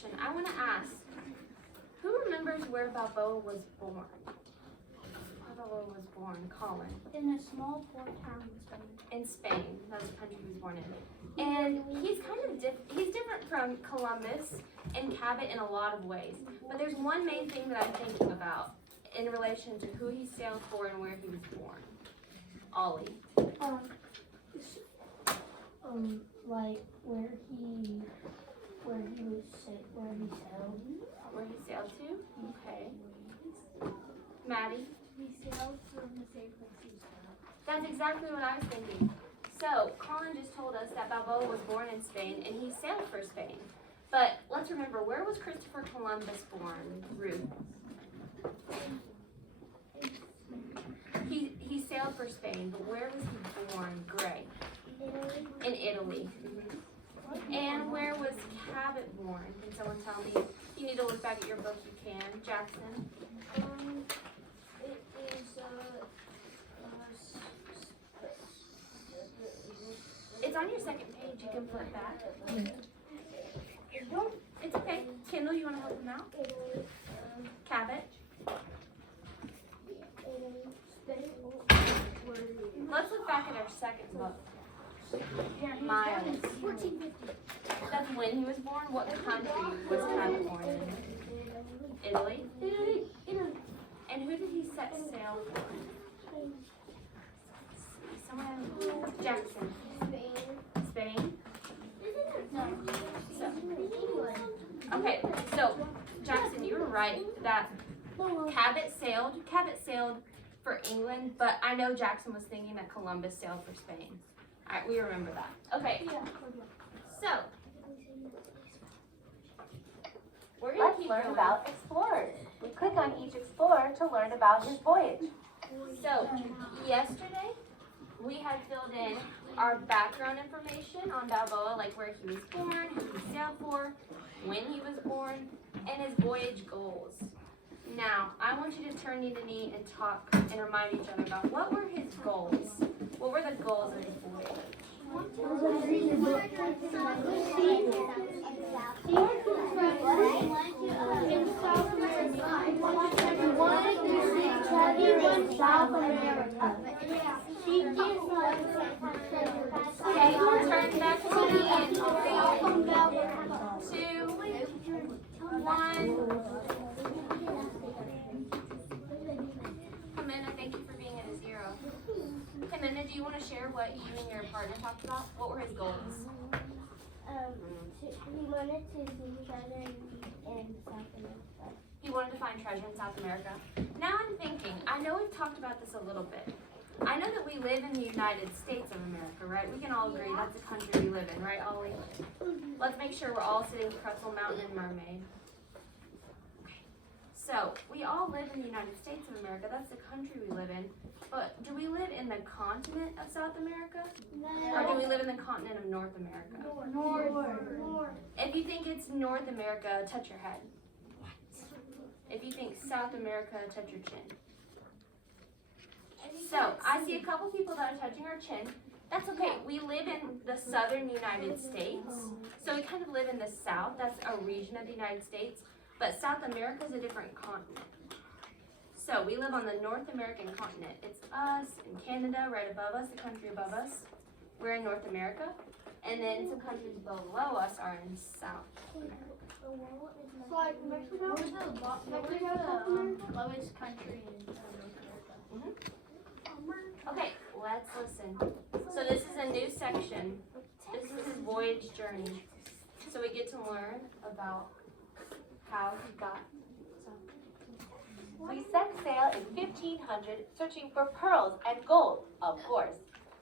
question. I want to ask, who remembers where Balboa was born? Where Balboa was born, Colin? In a small port town in Spain. In Spain, that's the country he was born in. And he's kind of he's different from Columbus and Cabot in a lot of ways. But there's one main thing that I'm thinking about in relation to who he sailed for and where he was born. Ollie. Like where he sailed. Where he sailed to? Okay. Maddie? He sailed from the same place he sailed. That's exactly what I was thinking. So, Colin just told us that Balboa was born in Spain and he sailed for Spain. But let's remember, where was Christopher Columbus born, Ruth? He sailed for Spain, but where was he born, Greg? Italy. In Italy. And where was Cabot born? Can someone tell me? If you need to look back at your book, you can. Jackson? It is It's on your second page. You can flip back. It's okay. Kendall, you want to help him out? Italy. Cabot? Italy. Spain. Let's look back at our second book. Miles. 1450. That's when he was born. What country was Cabot born in? Italy? Italy. And who did he set sail for? Someone? Jackson. Spain? Okay, so Jackson, you were right that Cabot sailed for England, but I know Jackson was thinking that Columbus sailed for Spain. All right, we remember that. Okay, so we're gonna Let's keep learn going. about explorers. We click on each explorer to learn about his voyage. So yesterday we had filled in our background information on Balboa, like where he was born, who he sailed for, when he was born, and his voyage goals. Now, I want you to turn knee to knee and talk and remind each other about what were his goals. What were the goals of his voyage? South America. Okay, turn back to me in 3, 2, 1. Jimena, thank you for being at a 0. Jimena, do you want to share what you and your partner talked about? What were his goals? He wanted to see treasure in South America. He wanted to find treasure in South America. Now I'm thinking, I know we've talked about this a little bit. I know that we live in the United States of America, right? We can all agree that's the country we live in, right, Ollie? Let's make sure we're all sitting Pretzel Mountain and Mermaid. Okay. So, we all live in the United States of America. That's the country we live in. But do we live in the continent of South America? Or do we live in the continent of North America? North. If you think it's North America, touch your head. If you think South America, touch your chin. So, I see a couple people that are touching our chin. That's okay. We live in the southern United States. So we kind of live in the south. That's a region of the United States. But South America is a different continent. So we live on the North American continent. It's us and Canada right above us, the country above us. We're in North America. And then some countries below us are in South America. Like Mexico? The lowest country in North America. Okay, let's listen. So this is a new section. This is his voyage journey. So we get to learn about how he got. We set sail in 1500 searching for pearls and gold, of course.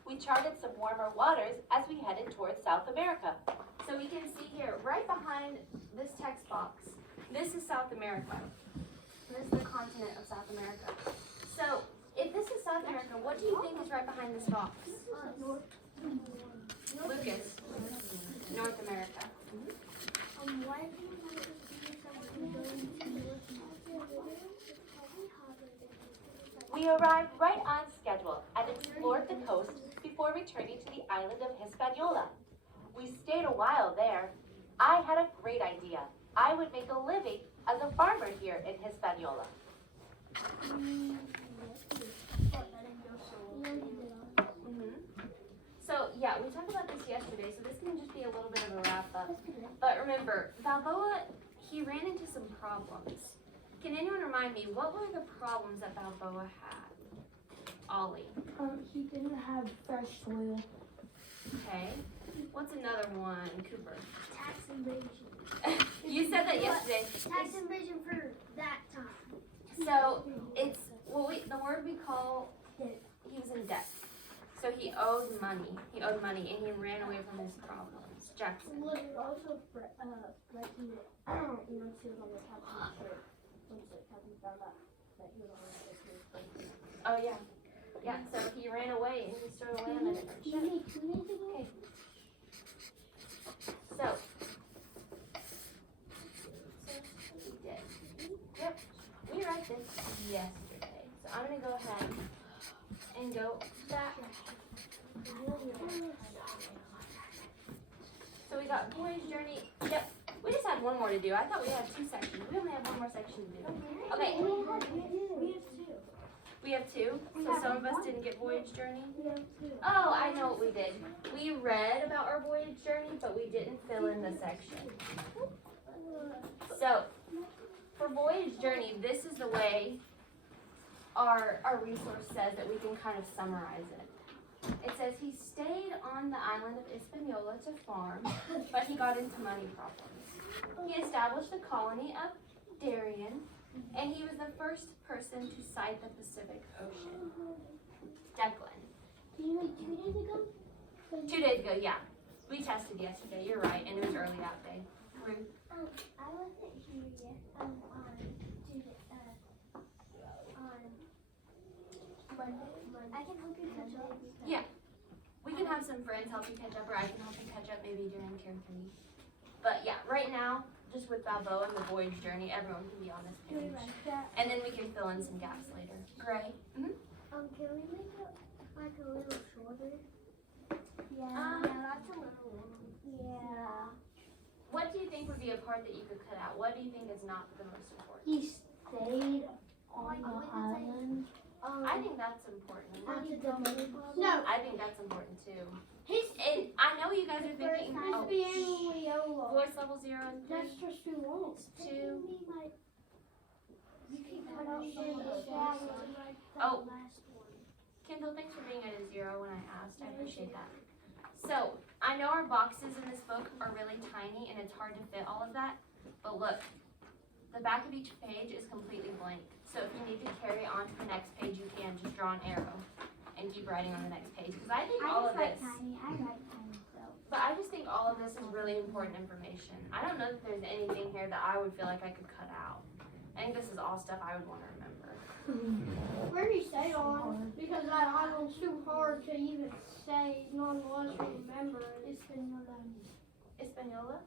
We charted some warmer waters as we headed towards South America. So we can see here, right behind this text box, this is South America. This is the continent of South America. So if this is South America, what do you think is right behind this box? Lucas, North America. We arrived right on schedule and explored the coast before returning to the island of Hispaniola. We stayed a while there. I had a great idea. I would make a living as a farmer here in Hispaniola. So yeah, we talked about this yesterday, so this can just be a little bit of a wrap up. But remember, Balboa, he ran into some problems. Can anyone remind me, what were the problems that Balboa had? Ollie. He didn't have fresh soil. Okay. What's another one, Cooper? Tax invasion. You said that yesterday. Tax invasion for that time. So it's the word we call he was in debt. So he owed money. He owed money, and he ran away from his problems. Jackson. Was also like he, he was on the captain's shirt once the captain found out that he was on the ship. Oh yeah, yeah. So he ran away, and he stowed away on a different ship. Okay. So he did. Yep. We read this yesterday. So I'm gonna go ahead and go back. So we got voyage journey. Yep. We just had one more to do. I thought we had 2 sections. We only have one more section to do. Okay. We have two. So some of us didn't get voyage journey. Oh, I know what we did. We read about our voyage journey, but we didn't fill in the section. So for voyage journey, this is the way our resource says that we can kind of summarize it. It says he stayed on the island of Hispaniola to farm, but he got into money problems. He established the colony of Darien, and he was the first person to sight the Pacific Ocean. Declan. Did you make 2 days ago? 2 days ago, yeah. We tested yesterday, you're right, and it was early that day. Ruth? I wasn't here yet. On Monday. I can help you catch up. Yeah. We can have some friends help you catch up, or I can help you catch up maybe during tier 3. But yeah, right now, just with Balboa and the voyage journey, everyone can be on this page. And then we can fill in some gaps later. Gray? Mm-hmm. Can we make it like a little shorter? Yeah, that's a little long. Yeah. What do you think would be a part that you could cut out? What do you think is not the most important? He stayed on the island. I think that's important. No. I think that's important too. His And I know you guys are thinking, oh, Hispaniola. voice level 0 and 3. That's just too long. 2. You can cut out some of the Oh. Kendall, thanks for being at a 0 when I asked. I appreciate that. So, I know our boxes in this book are really tiny and it's hard to fit all of that. But look, the back of each page is completely blank. So if you need to carry on to the next page, you can just draw an arrow and keep writing on the next page. Because I think all of this, I write tiny, so. but I just think all of this is really important information. I don't know that there's anything here that I would feel like I could cut out. I think this is all stuff I would want to remember. Where do you stay on? Because that island's too hard to even say, nonetheless remember. Hispaniola?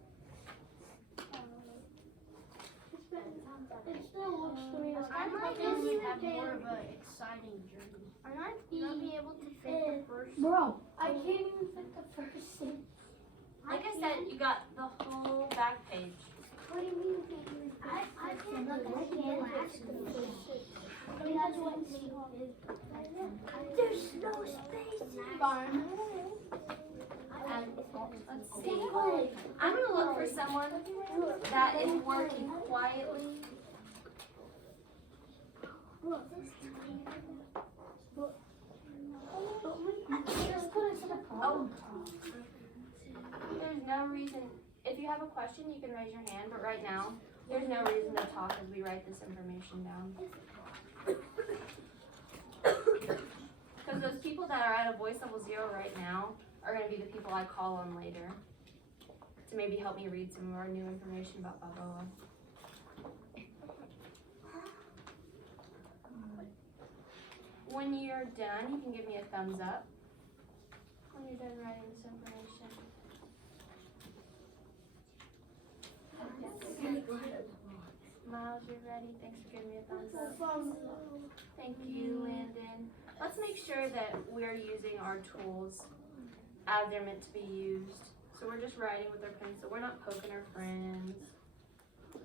It still looks to me like I might it's even have more of an exciting journey. I might Not be able to fit the first. Bro, I can't even fit the first thing. Like I said, you got the whole back page. What do you mean you can't even fit I can't look, I can't last the first six. Because what there's no space. And let's see. I'm gonna look for someone that is working quietly. Oh. There's no reason, if you have a question, you can raise your hand, but right now, there's no reason to talk as we write this information down. Because those people that are at a voice level 0 right now are going to be the people I call on later to maybe help me read some more new information about Balboa. When you're done, you can give me a thumbs up when you're done writing this information. Miles, you're ready. Thanks for giving me a thumbs up. Thank you, Landon. Let's make sure that we're using our tools as they're meant to be used. So we're just writing with our pencil. We're not poking our friends.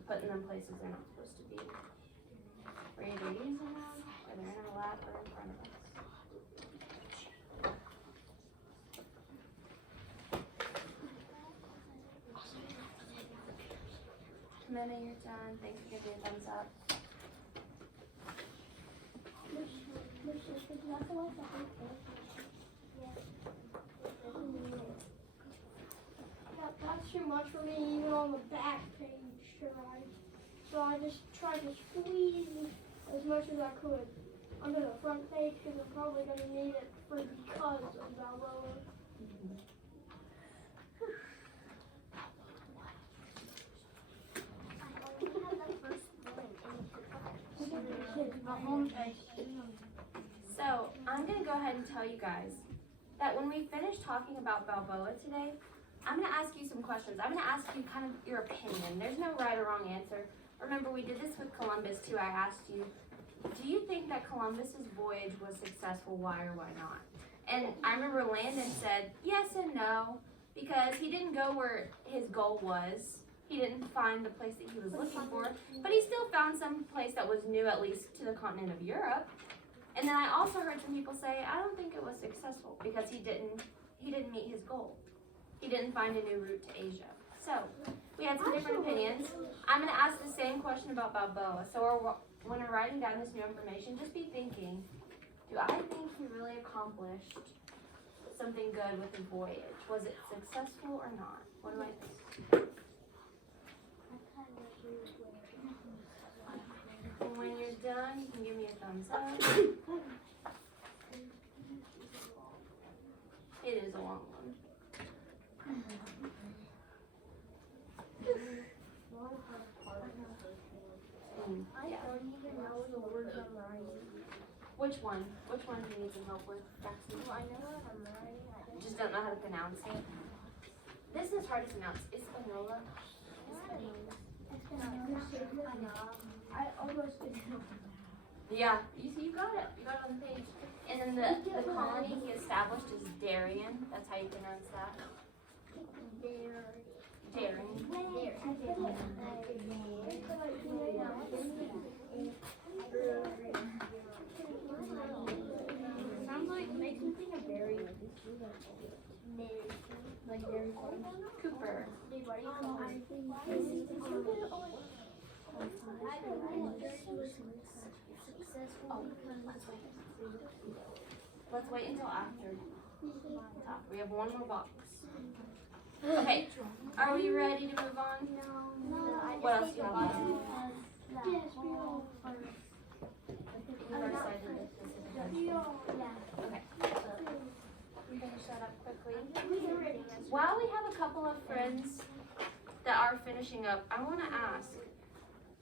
put in them places they're not supposed to be. We're either using them, or they're in our lap, or in front of us. Jimena, you're done. Thanks for giving me a thumbs up. That's too much for me, even on the back page to write. So I just tried to squeeze as much as I could onto the front page because I'm probably going to need it for because of Balboa. So, I'm going to go ahead and tell you guys that when we finish talking about Balboa today, I'm going to ask you some questions. I'm going to ask you kind of your opinion. There's no right or wrong answer. Remember, we did this with Columbus too. I asked you, do you think that Columbus's voyage was successful? Why or why not? And I remember Landon said yes and no, because he didn't go where his goal was. He didn't find the place that he was looking for, but he still found some place that was new, at least to the continent of Europe. And then I also heard some people say, I don't think it was successful because he didn't meet his goal. He didn't find a new route to Asia. So we had some different opinions. I'm going to ask the same question about Balboa. So when we're writing down this new information, just be thinking, do I think he really accomplished something good with the voyage? Was it successful or not? What do I think? And when you're done, you can give me a thumbs up. It is a long one. I don't even know the words I'm writing. Which one? Which one do you need some help with, Jackson? Well, I know what I'm writing. I Just don't know how to pronounce it. This is hard to pronounce. Espanola. I almost didn't. Yeah, you see, you got it. You got it on the page. And then the colony he established is Darien. That's how you pronounce that. Darien. Sounds like makes me think of berry. Like berry. Cooper. What do you call it? Let's wait until after top. We have one more box. Okay, are we ready to move on? What else do you have left? You already cited the specific ocean. Okay, so finish that up quickly. While we have a couple of friends that are finishing up, I want to ask,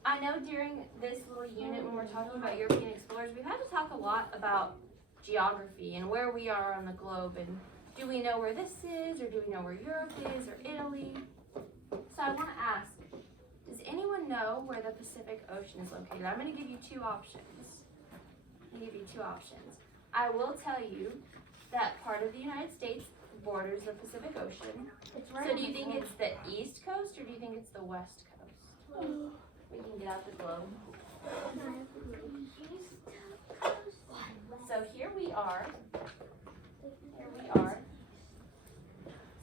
I know during this little unit when we're talking about European explorers, we've had to talk a lot about geography and where we are on the globe, and do we know where this is, or do we know where Europe is, or Italy? So I want to ask, does anyone know where the Pacific Ocean is located? I'm going to give you two options. I will tell you that part of the United States borders the Pacific Ocean. So do you think it's the East Coast, or do you think it's the West Coast? We can get out the globe. So here we are.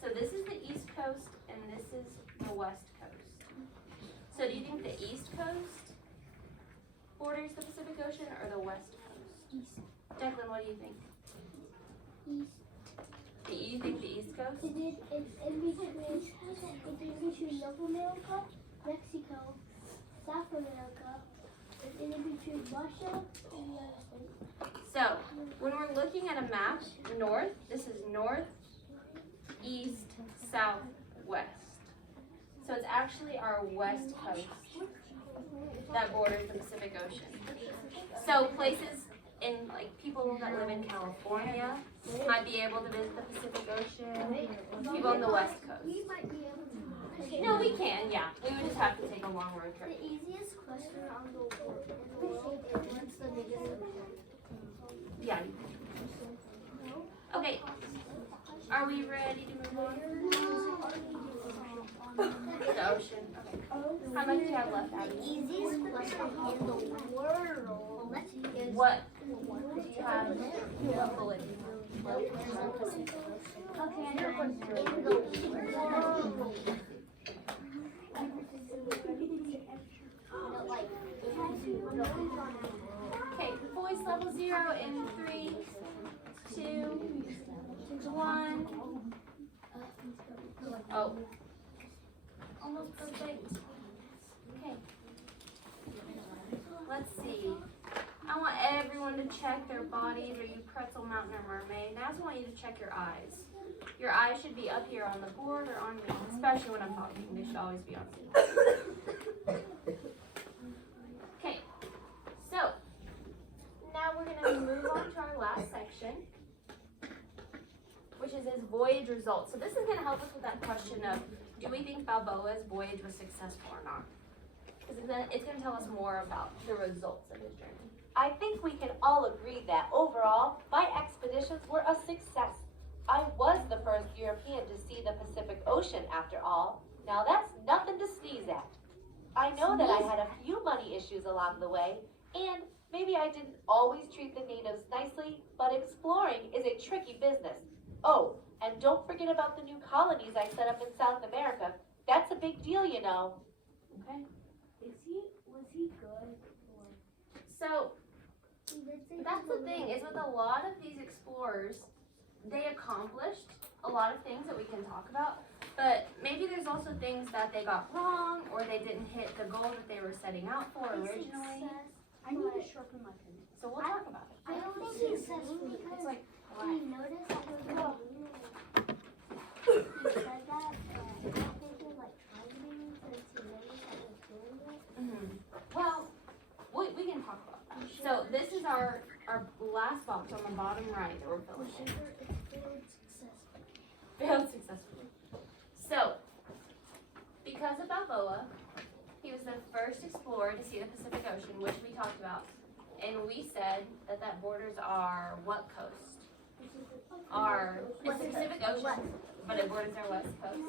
So this is the East Coast, and this is the West Coast. So do you think the East Coast borders the Pacific Ocean, or the West Coast? East. Declan, what do you think? East. Do you think the East Coast? It's in between North America, Mexico, South America, and in between Russia and the United States. So when we're looking at a map, north, this is north, east, south, west. So it's actually our west coast that borders the Pacific Ocean. So places in, like, people that live in California might be able to visit the Pacific Ocean. People on the west coast. We might be able to. No, we can, yeah. We would just have to take a long road The trip. easiest question on the world is what's the biggest ocean? Yeah. Okay. Are we ready to move on? The ocean. Okay. How much do you have left, Abby? Easiest question in the world is What do you have? What bullet? Okay, in the world. Okay, voice level 0 in 3, 2, 1. Oh. Almost perfect. Okay. Let's see. I want everyone to check their bodies. Are you pretzel, mountain, or mermaid? And I also want you to check your eyes. Your eyes should be up here on the board or on me, especially when I'm talking. They should always be on me. Okay. So, now we're going to move on to our last section, which is his voyage results. So this is going to help us with that question of, do we think Balboa's voyage was successful or not? Because it's going to tell us more about the results of his journey. I think we can all agree that overall, my expeditions were a success. I was the first European to see the Pacific Ocean after all. Now that's nothing to sneeze at. I know that I had a few money issues along the way, and maybe I didn't always treat the natives nicely, but exploring is a tricky business. Oh, and don't forget about the new colonies I set up in South America. That's a big deal, you know. Okay. Was he good? So that's the thing, is with a lot of these explorers, they accomplished a lot of things that we can talk about, but maybe there's also things that they got wrong or they didn't hit the goal that they were setting out for originally. I need to sharpen my pen. So we'll talk about it. I don't think he says because It's like, he noticed that he said that, but I don't think he like tried me since he noticed I was doing it. well, we can talk about that. So this is our last box on the bottom right that we're filling in. Failed successfully. So, because of Balboa, he was the first explorer to see the Pacific Ocean, which we talked about. And we said that that borders our what coast? It's the Pacific Ocean, but it borders our west coast.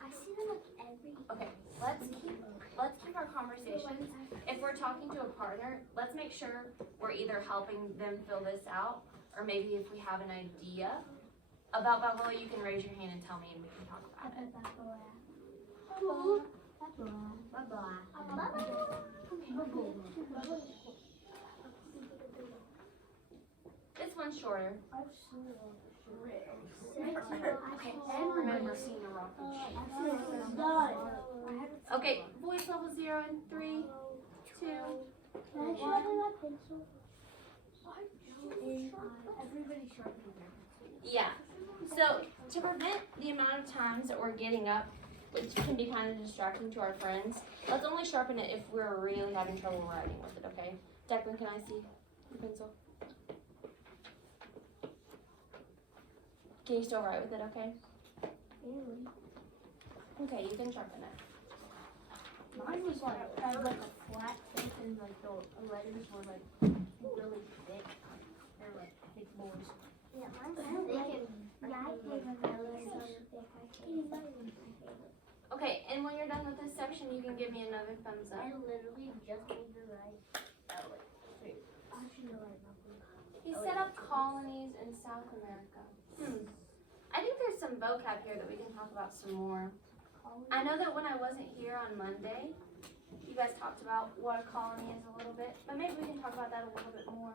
I see them like every. Okay, let's keep our conversations. If we're talking to a partner, let's make sure we're either helping them fill this out, or maybe if we have an idea about Balboa, you can raise your hand and tell me and we can talk about it. This one's shorter. And remember seeing a rocket. Okay, voice level 0 in 3, 2, Can I sharpen my pencil? Everybody sharpening their Yeah. So to prevent the amount of times that we're getting up, which can be kind of distracting to our friends, let's only sharpen it if we're really having trouble writing with it, okay? Declan, can I see your pencil? Can you still write with it, okay? Okay, you can sharpen it. Mine was like had like a flat tip and like the letters were like really thick. They're like thick boys. Yeah, mine's thick. Okay, and when you're done with this section, you can give me another thumbs I up. literally just need to write. He set up colonies in South America. I think there's some vocab here that we can talk about some more. I know that when I wasn't here on Monday, you guys talked about what a colony is a little bit, but maybe we can talk about that a little bit more.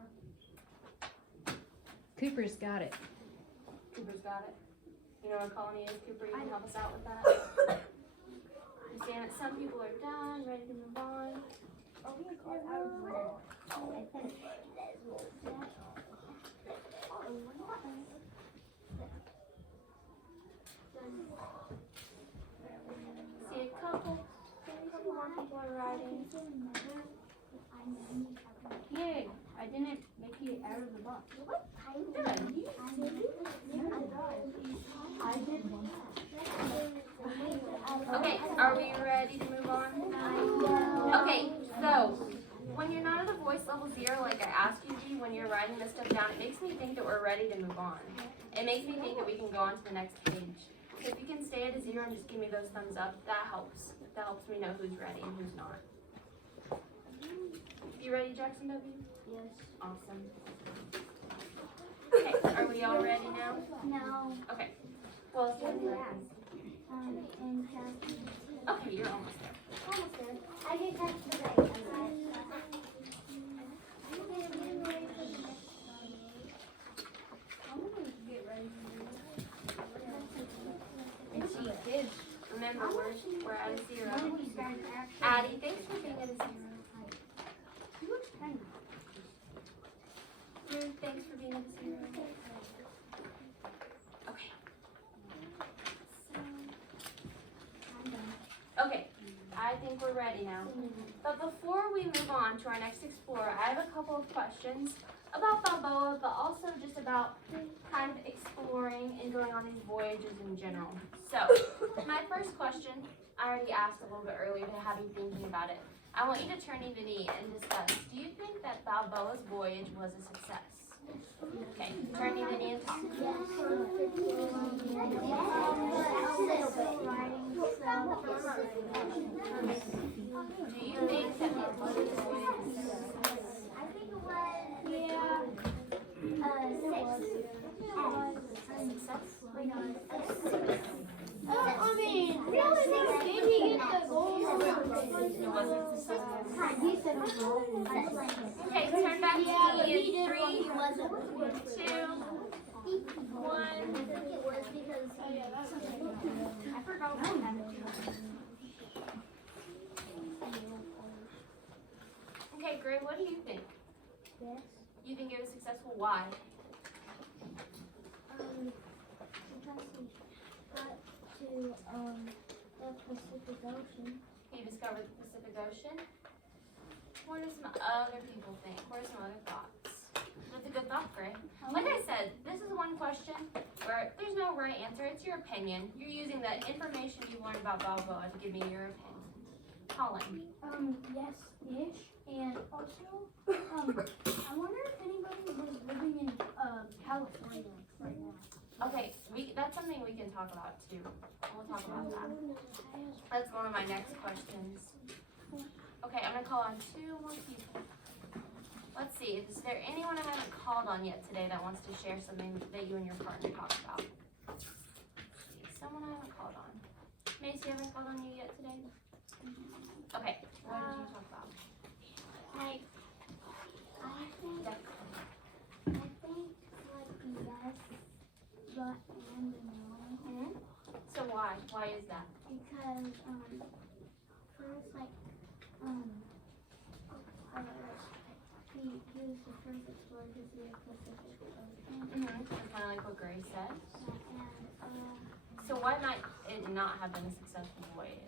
Cooper's got it. Cooper's got it. You know what a colony is, Cooper? You can help us out with that. Understand that some people are done, ready to move on. See a couple more people are writing. Yay! I didn't make it out of the box. Okay, are we ready to move on? Okay, so when you're not at a voice level 0, like I asked you to be, when you're writing this stuff down, it makes me think that we're ready to move on. It makes me think that we can go on to the next page. So if you can stay at a 0 and just give me those thumbs up, that helps. That helps me know who's ready and who's not. You ready, Jackson W? Yes. Awesome. Okay, are we all ready now? No. Okay. Well, let's do it. And Kathy. Okay, you're almost there. Almost there. I get touch the right. And she did. Remember, we're at a 0. Addie, thanks for being at a 0. Ruth, thanks for being at a 0. Okay. Okay, I think we're ready now. But before we move on to our next explorer, I have a couple of questions about Balboa, but also just about kind of exploring and going on these voyages in general. So, my first question, I already asked a little bit earlier to have you thinking about it. I want you to turn to me and discuss, do you think that Balboa's voyage was a success? Okay, turn to me and talk. Do you think that Balboa's voyage I think it was, 6. I mean, realistically, did he get the gold? it wasn't successful? He said it was. Okay, turn back to me in 3, He wasn't. 2, 1. I think it was because I forgot what happened. Okay, Gray, what do you think? Yes. You think it was successful? Why? Because we got to the Pacific Ocean. You discovered the Pacific Ocean? What do some other people think? What are some other thoughts? That's a good thought, Gray. Like I said, this is one question where there's no right answer. It's your opinion. You're using the information you learned about Balboa to give me your opinion. Colin. Yes-ish. And also, I wonder if anybody was living in California right now. Okay, that's something we can talk about too. We'll talk about that. That's one of my next questions. Okay, I'm gonna call on 2 more people. Let's see, is there anyone I haven't called on yet today that wants to share something that you and your partner talked about? Let's see, someone I haven't called on. Macy, I haven't called on you yet today? Okay, what did you talk about? I think like yes, but and no. So why? Why is that? Because first he was the first explorer to see the Pacific Ocean. Kind of like what Gray said. And So why might it not have been a successful voyage?